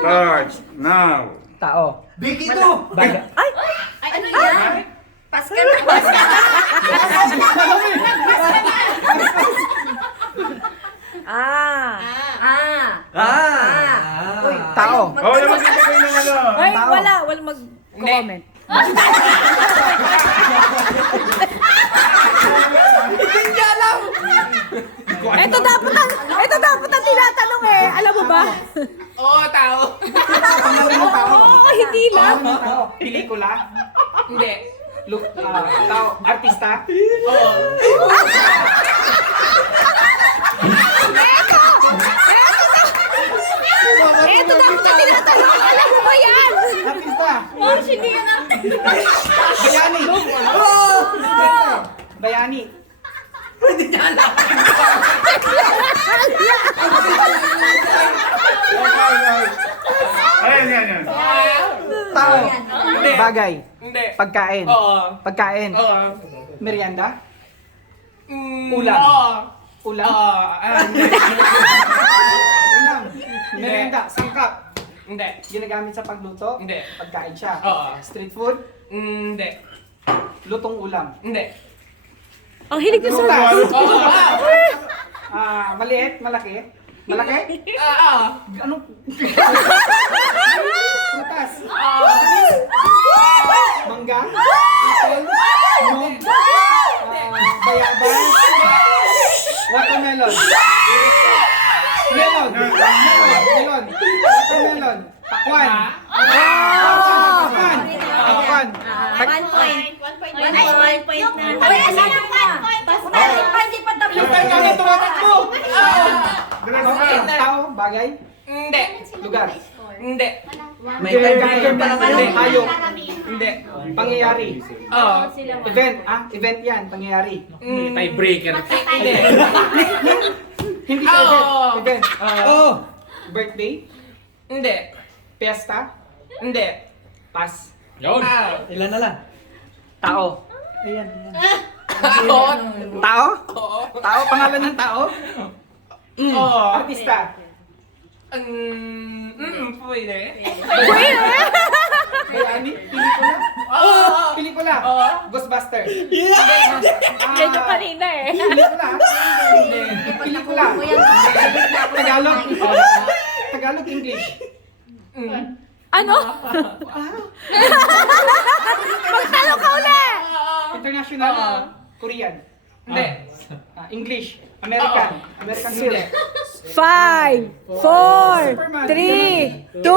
Start now. Tao. Big ito! Bagay. Ay! Ano yan? Pascal na Pascal. Ah. Tao. Oh, yung magbibigay ng ano. Ay, Tao. walang mag-comment. Hindi alam! Ito dapat ang tinatanong eh. Alam mo ba? Oo, tao. Pangalan ng tao. Oo, hindi lang. Tao. Pelikula. Hindi. Tao. Artista. Oo. Ito dapat ang tinatanong. Alam mo ba yan? Artista. Oh, hindi yan natin. Bayani. Bayani. Ayan, yan, yan. Tao. Hindi. Bagay. Hindi. Pagkain. Oo. Pagkain. Oo. Merienda. Mm, Ulam. Oo. Ulam. Oo. Hindi. Ulam. Merienda. Sangkap. Hindi. Ginagamit sa pagluto. Hindi. Pagkain siya. Oo. Street food. Hindi. Lutong ulam. Hindi. Ang hilig ko sa... Prutas. Oo. Maliit. Malaki. Malaki? Oo. Ano? Prutas. Mangga. Apple. Nyog. Bayabas. Watermelon. Melon. Melon. Watermelon. Pakwan. Pakwan. Pakwan. 1 point. 1 point na. Ay, asan ang 1 point? Hindi pa tapos. Yung tayo namin tumatakbo. Diretso na. Tao. Bagay. Hindi. Lugar. Hindi. May time pa naman. Hayop. Hindi. Pangyayari. Oo. Event. Event yan. Pangyayari. Tiebreaker. Hindi. Hindi sa event. Oo. Event. Oo. Birthday. Hindi. Fiesta. Hindi. Pass. Yun. Ilan na lang? Tao. Oo. Tao? Oo. Tao? Pangalan ng tao? Oo. Artista. Pwede. Bayani? Pelikula? Oo. Pelikula? Oo. Ghostbuster. Yan yung kanina eh. Pelikula? Hindi. Pelikula? Tagalog? Tagalog, English? Ano? Magtanong ka ulit! International? Korean? Hindi. English? American? American film? 5, 4, 3, 2,